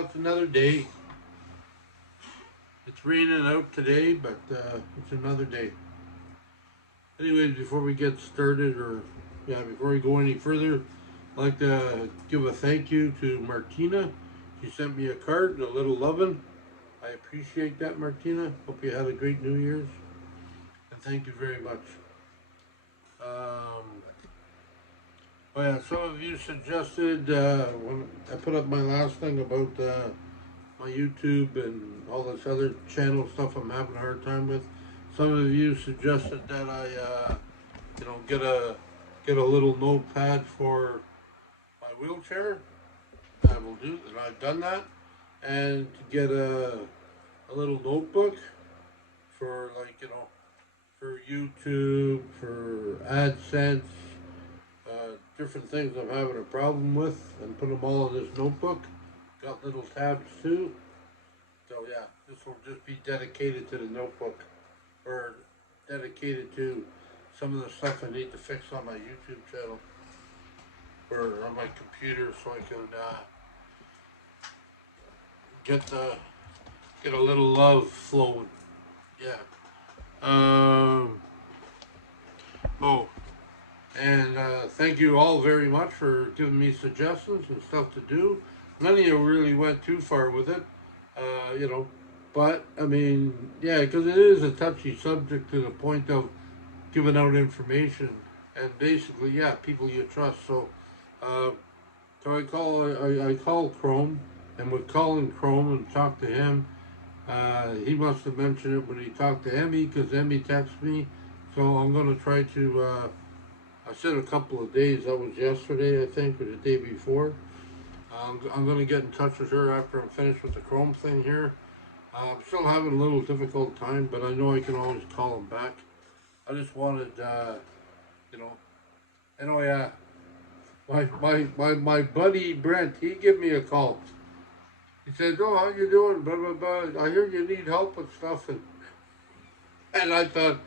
Well, it's another day. It's raining out today, but it's another day. Anyways, before we get started, before we go any further, I'd like to give a thank you to Martina. She sent me a card and a little loving. I appreciate that, Martina. Hope you had a great New Year's, and thank you very much. Some of you suggested when I put up my last thing about my YouTube and all this other channel stuff I'm having a hard time with. Some of you suggested that I, get a little notepad for my wheelchair. I will do that. I've done that, and to get a little notebook for for YouTube, for AdSense, different things I'm having a problem with, and put them all in this notebook. Got little tabs too. So yeah, this will just be dedicated to the notebook, or dedicated to some of the stuff I need to fix on my YouTube channel, or on my computer, so I can get a little love flowing. Yeah. Oh, and thank you all very much for giving me suggestions and stuff to do. None of you really went too far with it, you know. But I mean, yeah, because it is a touchy subject to the point of giving out information, and basically, yeah, people you trust. Uh, so I called Chrome, and with calling Chrome and talk to him, he must have mentioned it when he talked to Emmy, because Emmy texted me. So I'm gonna try to. I said a couple of days. That was yesterday, I think, or the day before. I'm gonna get in touch with her after I'm finished with the Chrome thing here. I'm still having a little difficult time, but I know I can always call him back. I just wanted, you know, and oh yeah, my buddy Brent, he gave me a call. He said, "Oh, how you doing? Blah blah blah. I hear you need help with stuff," and I thought,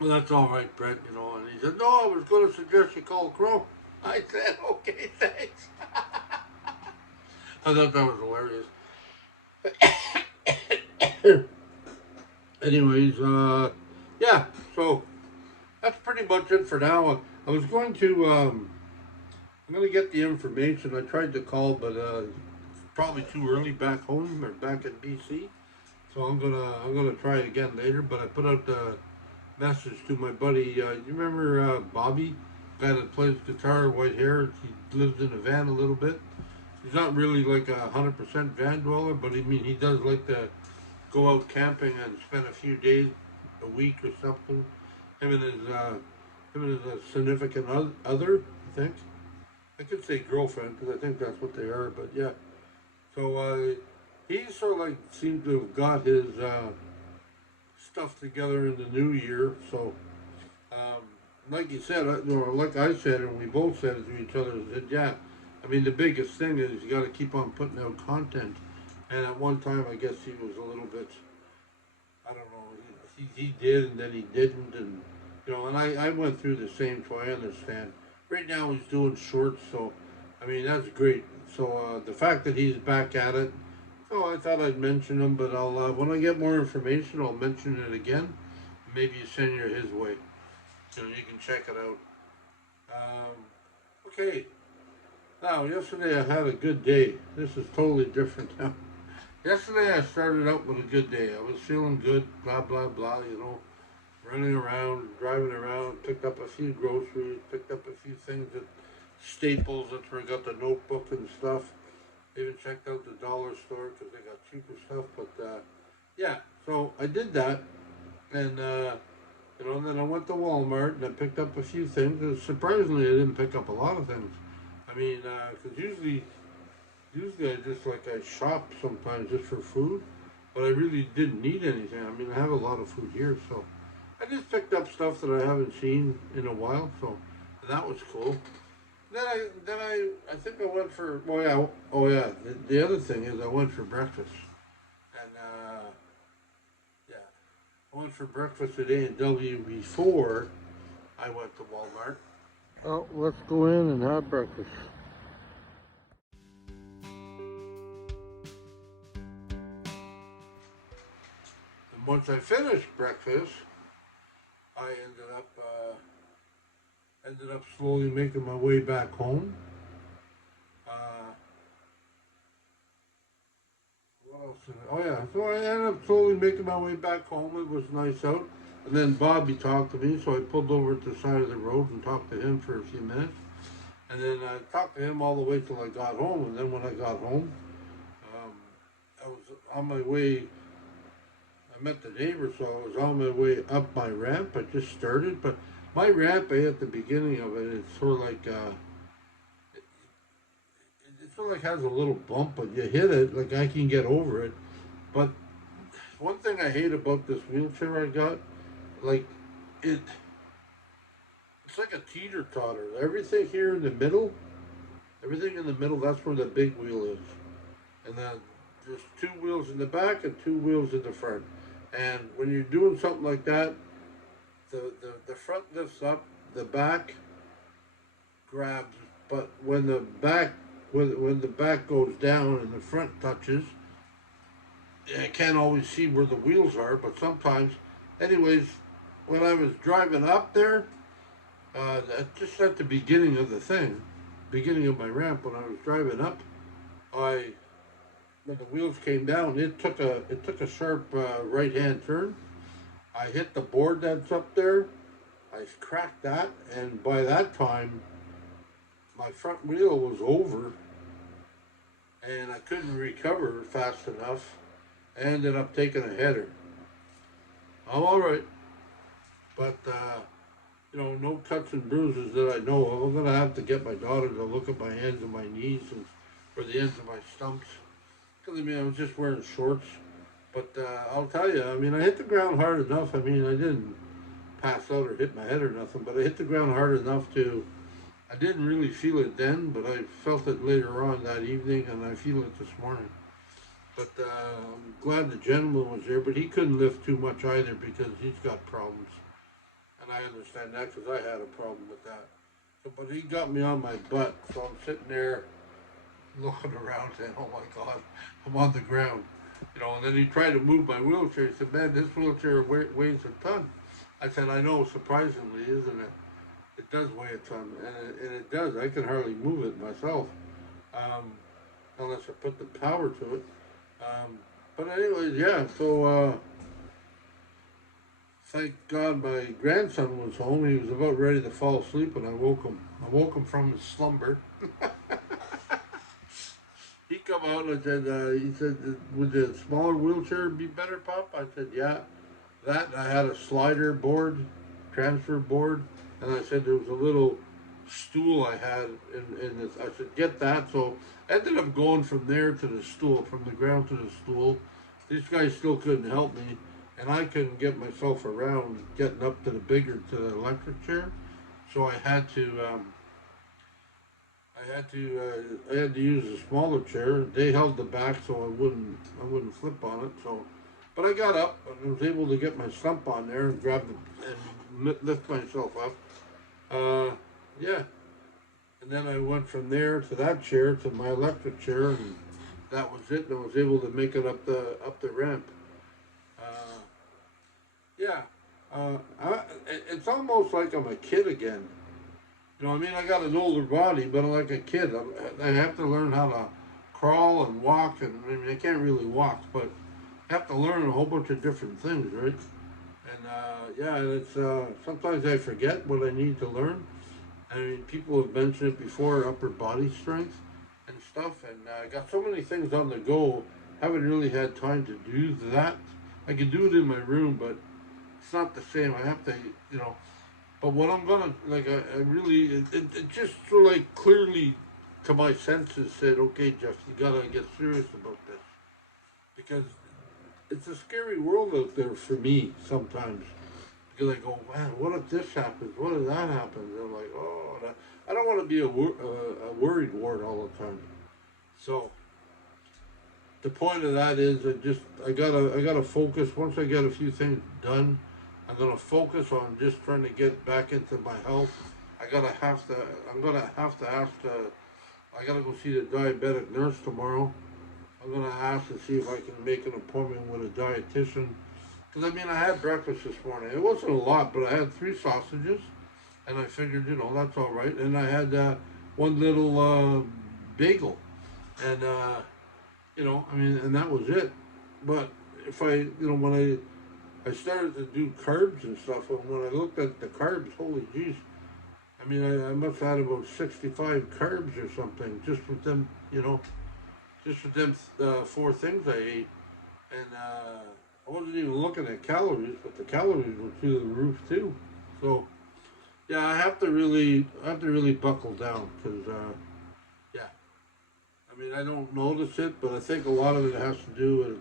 well, that's all right, Brent, you know. And he said, "No, I was going to suggest you call Crow." I said, "Okay, thanks." I thought that was hilarious. Anyways, yeah. So that's pretty much it for now. I was going to, I'm going to get the information. I tried to call, but it's probably too early back home or back in BC. So I'm gonna try it again later. But I put out the message to my buddy. You remember Bobby, guy that plays guitar, white hair? He lives in a van a little bit. He's not really like 100% van dweller, but I mean he does like to go out camping and spend a few days, a week or something. Him and his significant other, I think. I could say girlfriend because I think that's what they are. But yeah, so he sort of like seemed to have got his stuff together in the new year. So, um, like you said, like I said, and we both said it to each other, that yeah, I mean the biggest thing is you got to keep on putting out content. And at one time, I guess he was a little bit, I don't know, he did and then he didn't, and you know, and I went through the same, so I understand. Right now, he's doing shorts, so I mean that's great. So the fact that he's back at it, oh, I thought I'd mention him, but I'll when I get more information, I'll mention it again. Maybe you send you his way, so you can check it out. Okay. Now, yesterday I had a good day. This is totally different now. Yesterday I started out with a good day. I was feeling good, blah blah blah. You know, running around, driving around. Picked up a few groceries. Picked up a few things at Staples. That's where I got the notebook and stuff. Even checked out the dollar store because they got cheaper stuff. But yeah, so I did that, and you know, and then I went to Walmart and I picked up a few things. And surprisingly, I didn't pick up a lot of things. I mean, because usually I just like I shop sometimes just for food, but I really didn't need anything. I mean, I have a lot of food here, so I just picked up stuff that I haven't seen in a while. So that was cool. I think I went for oh yeah. The other thing is I went for breakfast, and yeah, I went for breakfast at A&W before I went to Walmart. Oh, let's go in and have breakfast. once I finished breakfast, I ended up slowly making my way back home. Uh, what else? Oh yeah, so I ended up slowly making my way back home. It was nice out, and then Bobby talked to me, so I pulled over to the side of the road and talked to him for a few minutes, and then I talked to him all the way till I got home. And then when I got home, um, I was on my way. I met the neighbor, so I was on my way up my ramp. I just started, but my ramp at the beginning of it, it's sort of like it sort of like has a little bump, but you hit it, like I can get over it. But one thing I hate about this wheelchair I got, like it, it's like a teeter totter. Everything here in the middle, everything in the middle, that's where the big wheel is, and then there's two wheels in the back and two wheels in the front. And when you're doing something like that, the front lifts up, the back grabs, but when the back goes down and the front touches, I can't always see where the wheels are, but sometimes, anyways, when I was driving up there, just at the beginning of the thing, beginning of my ramp, when I was driving up, I when the wheels came down, it took a sharp right hand turn. I hit the board that's up there. I cracked that, and by that time, my front wheel was over, and I couldn't recover fast enough. I ended up taking a header. I'm all right, but no cuts and bruises that I know of. I'm gonna have to get my daughter to look at my hands and my knees and or the ends of my stumps. Because I mean, I was just wearing shorts. But I'll tell you, I mean, I hit the ground hard enough. I mean, I didn't pass out or hit my head or nothing, but I hit the ground hard enough to. I didn't really feel it then, but I felt it later on that evening, and I feel it this morning. But I'm glad the gentleman was there, but he couldn't lift too much either because he's got problems. And I understand that because I had a problem with that. So, but he got me on my butt, so I'm sitting there looking around saying, oh my God, I'm on the ground. And then he tried to move my wheelchair. He said, man, this wheelchair weighs a ton. I said, I know, surprisingly, isn't it? It does weigh a ton, and it does. I can hardly move it myself, um, unless I put the power to it. But anyways, yeah, so thank God my grandson was home. He was about ready to fall asleep, and I woke him. I woke him from his slumber. He come out and he said, would the smaller wheelchair be better, Pop? I said, yeah. That, I had a slider board, transfer board, and I said there was a little stool I had in this. I said, get that. So I ended up going from there to the stool, from the ground to the stool. These guys still couldn't help me, and I couldn't get myself around getting up to the electric chair. So I had to use a smaller chair. They held the back so I wouldn't flip on it. So, but I got up and was able to get my stump on there and lift myself up. Yeah, and then I went from there to that chair to my electric chair, and that was it. And I was able to make it up the ramp. Uh, yeah, it's almost like I'm a kid again. I mean, I got an older body, but I'm like a kid. I have to learn how to crawl and walk, and I mean, I can't really walk, but I have to learn a whole bunch of different things, right? And yeah, it's sometimes I forget what I need to learn. I mean, people have mentioned it before, upper body strength and stuff, and I got so many things on the go. Haven't really had time to do that. I can do it in my room, but it's not the same. I have to, you know. But what I'm gonna like, I really, it just sort of like clearly to my senses said, okay, Jeff, you gotta get serious about this because it's a scary world out there for me sometimes. Because I go, man, what if this happens? What if that happens? And I'm like, oh, I don't want to be a worried ward all the time. So the point of that is, I gotta focus. Once I get a few things done, I'm gonna focus on just trying to get back into my health. I'm gonna have to ask I gotta go see the diabetic nurse tomorrow. I'm gonna ask to see if I can make an appointment with a dietitian Because I mean, I had breakfast this morning. It wasn't a lot, but I had 3 sausages, and I figured, that's all right. And I had one little bagel, and I mean, and that was it. But if when I started to do carbs and stuff, and when I looked at the carbs, holy jeez, I mean, I must have had about 65 carbs or something just with them, just with them 4 things I ate. And I wasn't even looking at calories, but the calories were through the roof too. So yeah, I have to really buckle down because yeah, I mean I don't notice it, but I think a lot of it has to do with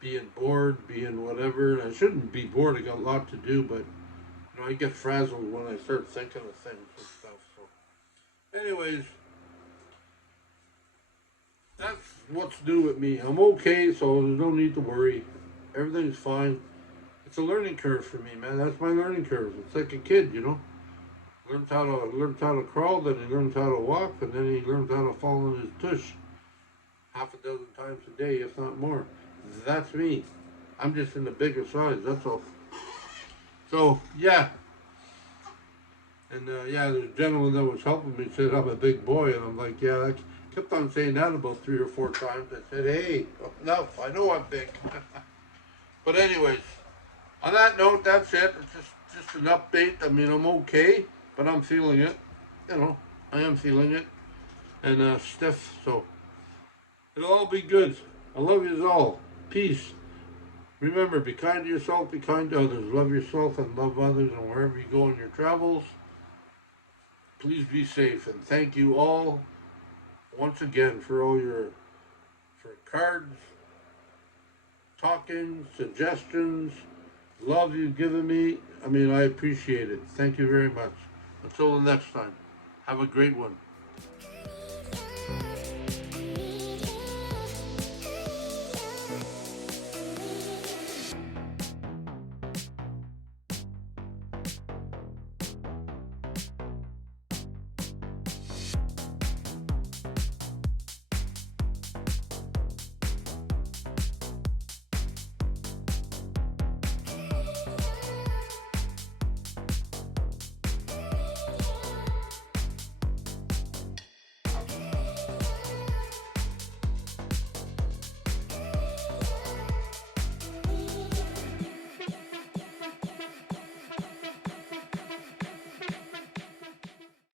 being bored, being whatever. And I shouldn't be bored. I got a lot to do, but I get frazzled when I start thinking of things and stuff. So, anyways, that's what's new with me. I'm okay, so there's no need to worry. Everything's fine. It's a learning curve for me, man. That's my learning curve. It's like a kid. Learns how to crawl, then he learns how to walk, and then he learns how to fall on his tush half a dozen times a day, if not more. That's me. I'm just in the bigger size. That's all. So yeah, and yeah, there's a gentleman that was helping me said I'm a big boy, and I'm like, yeah. I kept on saying that about 3 or 4 times. I said, hey, no, I know I'm big. But anyways, on that note, that's it. It's just an update. I mean, I'm okay, but I'm feeling it. I am feeling it, and stiff. So it'll all be good. I love you all. Peace. Remember, be kind to yourself, be kind to others. Love yourself and love others, and wherever you go in your travels, please be safe. And thank you all once again for all for cards, talking, suggestions, love you've given me. I mean, I appreciate it. Thank you very much. Until the next time, have a great one.